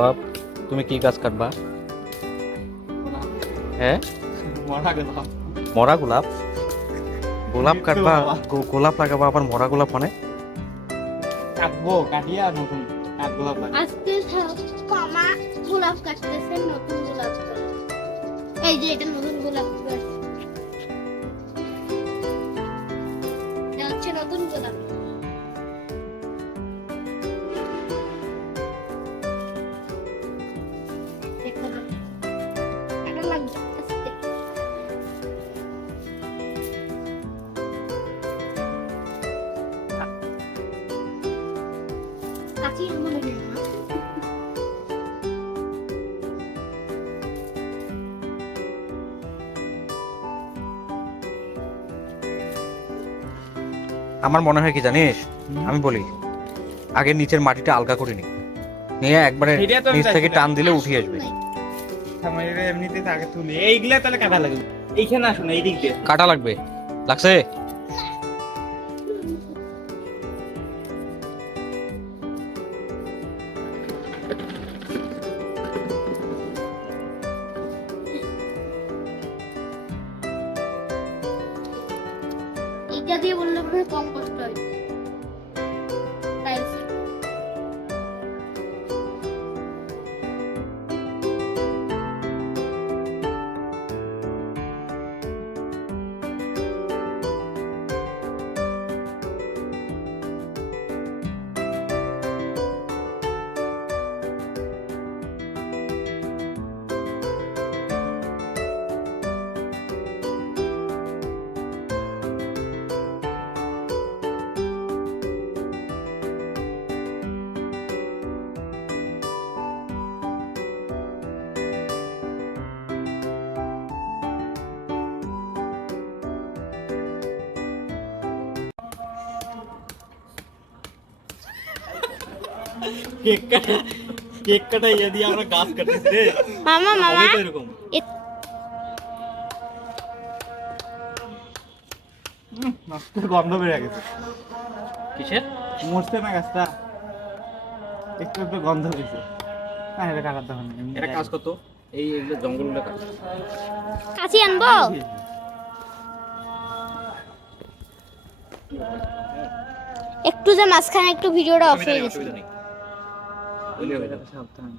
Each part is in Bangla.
বাপ তুমি কি গাছ কাটবা? হ্যাঁ? মরা গোলাপ। গোলাপ? কাটবা? গোলাপ লাগাবা আবার মরা গোলাপ মানে? কাটবো কাটিয়া নতুন কাট গোলাপ আজকে মামা গোলাপ কাটতেছে নতুন গোলাপ এই যে এটা নতুন গোলাপ গাছ এটা হচ্ছে নতুন গোলাপ। আমার মনে হয় কি জানিস? আমি বলি আগে নিচের মাটিটা আলগা করে নি। নিয়ে একবারে নিচ থেকে টান দিলে উঠে আসবে। এমনিতে আগে তুলি। এইগুলা তাহলে কাটা লাগবে। এইখানে আসুন এই দিক দিয়ে। কাটা লাগবে। লাগছে? দিয়ে বললে মনে কম কষ্ট হয়। কেক কেক আমরা গন্ধ একটু কাজ এই একটু যে মাঝখানে একটু ভিডিওটা অফ হয়ে গেছে। সাবধান।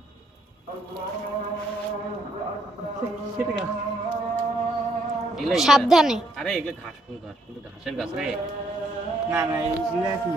আরে এগুলো ঘাস ফুল ঘাস ফুল ঘাসের গাছ রে। না না এইগুলা কি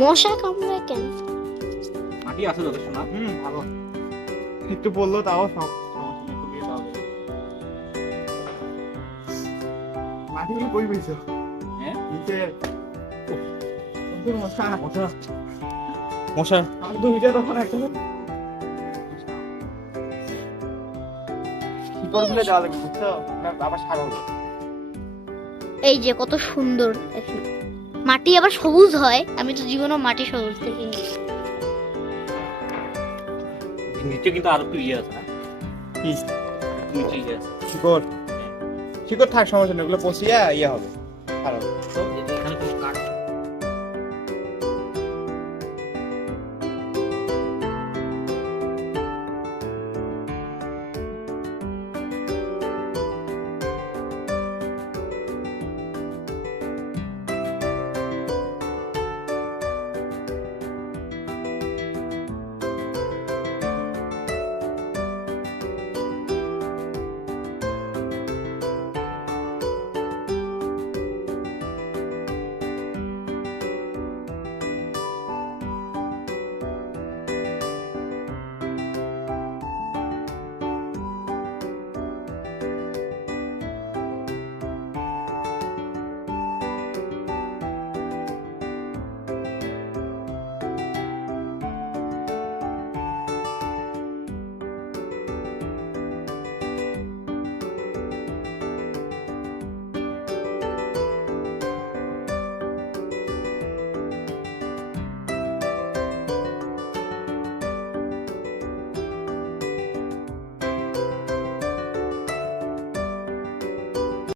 মশা কামড়ায় কেন? মাটি আছে যথেষ্ট না হুম ভালো। একটু বলল তাও সব সমস্যা নেই, মাটি কি কই হ্যাঁ? নিচে। মশা। মশা। তখন একটা। দেওয়া লাগবে বুঝছ? আবার সার এই যে কত সুন্দর মাটি আবার সবুজ হয়। আমি তো জীবনে মাটি সবুজ দেখিনি। নিচে কিন্তু আরও একটু ইয়ে আছে না? ইয়ে শিকড়। শিকড় থাক সমস্যা নেই ওগুলো পচিয়া ইয়ে হবে। আর তো